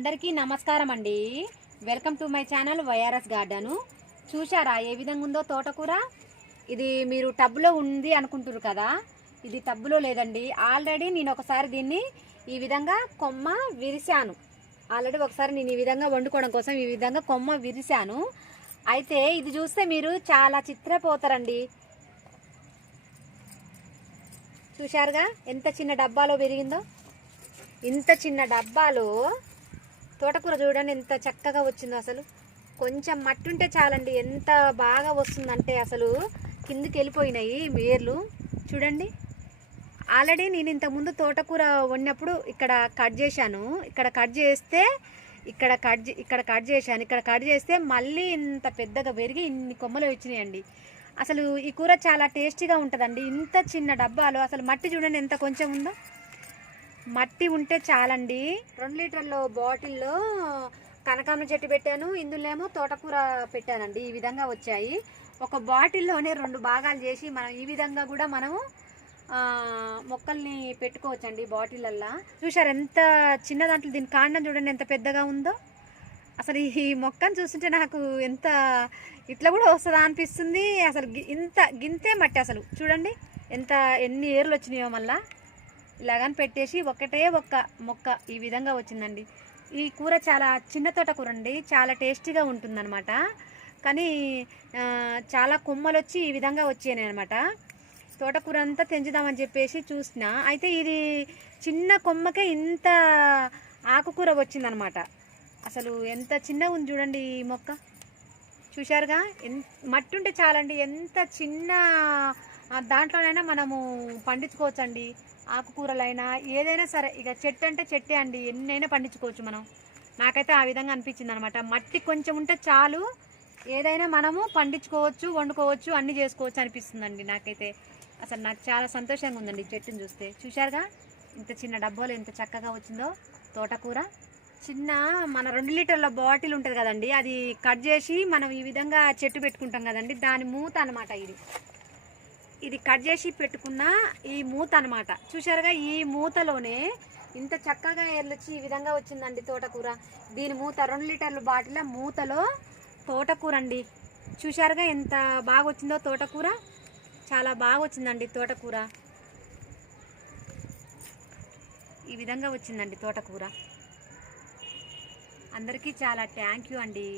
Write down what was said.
అందరికీ నమస్కారం అండి. Welcome to my channel YRS garden. చూశారా ఏ విధంగా ఉందో తోటకూర? ఇది మీరు టబ్లో ఉంది అనుకుంటున్నారు కదా, ఇది టబ్లో లేదండి. ఆల్రెడీ నేను ఒకసారి దీన్ని ఈ విధంగా కొమ్మ విరిశాను. నేను ఈ విధంగా వండుకోవడం కోసం ఈ విధంగా కొమ్మ విరిశాను. అయితే ఇది చూస్తే మీరు చాలా చిత్రపోతారండి. చూశారుగా ఎంత చిన్న డబ్బాలో పెరిగిందో. ఇంత చిన్న డబ్బాలో తోటకూర చూడండి ఎంత చక్కగా వచ్చిందో. అసలు కొంచెం మట్టి ఉంటే చాలండి, ఎంత బాగా వస్తుందంటే అసలు కిందికి వెళ్ళిపోయినాయి వేర్లు. చూడండి, ఆల్రెడీ నేను ఇంతకుముందు తోటకూర వండినప్పుడు ఇక్కడ కట్ చేశాను. ఇక్కడ కట్ చేస్తే మళ్ళీ ఇంత పెద్దగా పెరిగి ఇన్ని కొమ్మలు వచ్చినాయండి. అసలు ఈ కూర చాలా టేస్టీగా ఉంటుందండి. ఇంత చిన్న డబ్బాలో అసలు మట్టి చూడండి ఎంత కొంచెం ఉందో. మట్టి ఉంటే చాలండి. 2 లీటర్ల బాటిల్లో కనకాంబరం చెట్టు పెట్టాను, ఇందులోనేమో తోటకూర పెట్టానండి. ఈ విధంగా వచ్చాయి. ఒక బాటిల్లోనే 2 భాగాలు చేసి మనం ఈ విధంగా కూడా మనము మొక్కల్ని పెట్టుకోవచ్చండి బాటిళ్ళల్లో. చూసారు ఎంత చిన్న దాంట్లో దీని కాండం చూడండి ఎంత పెద్దగా ఉందో. అసలు ఈ మొక్కను చూస్తుంటే నాకు ఎంత ఇట్లా కూడా వస్తుందా అనిపిస్తుంది. అసలు గింతే మట్టి అసలు చూడండి ఎన్ని ఏర్లు వచ్చినాయో. మళ్ళీ ఇలాగని పెట్టేసి ఒక్క మొక్క ఈ విధంగా వచ్చిందండి. ఈ కూర చాలా చిన్న తోటకూర అండి, చాలా టేస్టీగా ఉంటుందన్నమాట. కానీ చాలా కొమ్మలు వచ్చి ఈ విధంగా వచ్చాయి అనమాట. తోటకూర అంతా తెంచుదామని చెప్పేసి చూసిన, అయితే ఇది చిన్న కొమ్మకే ఇంత ఆకుకూర వచ్చిందనమాట. అసలు ఎంత చిన్నగా ఉంది చూడండి ఈ మొక్క. చూశారుగా, మట్టి ఉంటే చాలండి, ఎంత చిన్న దాంట్లోనైనా మనము పండించుకోవచ్చండి. ఆకుకూరలైనా ఏదైనా సరే, ఇక చెట్టు అంటే చెట్టే అండి, ఎన్నైనా పండించుకోవచ్చు మనం. నాకైతే ఆ విధంగా అనిపించింది అనమాట. మట్టి కొంచెం ఉంటే చాలు, ఏదైనా మనము పండించుకోవచ్చు, వండుకోవచ్చు, అన్నీ చేసుకోవచ్చు అనిపిస్తుందండి నాకైతే. అసలు నాకు చాలా సంతోషంగా ఉందండి చెట్టుని చూస్తే. చూశారుగా ఇంత చిన్న డబ్బాలో ఎంత చక్కగా వచ్చిందో తోటకూర. చిన్న మన 2 లీటర్ల బాటిల్ ఉంటుంది కదండి, అది కట్ చేసి మనం ఈ విధంగా చెట్టు పెట్టుకుంటాం కదండి, దాని మూత అనమాట ఇది కట్ చేసి పెట్టుకున్న ఈ మూత అనమాట. చూశారుగా, ఈ మూతలోనే ఇంత చక్కగా ఎర్లొచ్చి ఈ విధంగా వచ్చిందండి తోటకూర. దీని మూత 2 లీటర్ల బాటిల్ మూతలో తోటకూర అండి. చూశారుగా ఎంత బాగా వచ్చిందో తోటకూర. చాలా బాగా వచ్చిందండి తోటకూర. ఈ విధంగా వచ్చిందండి తోటకూర. అందరికీ చాలా థ్యాంక్ యూ అండి.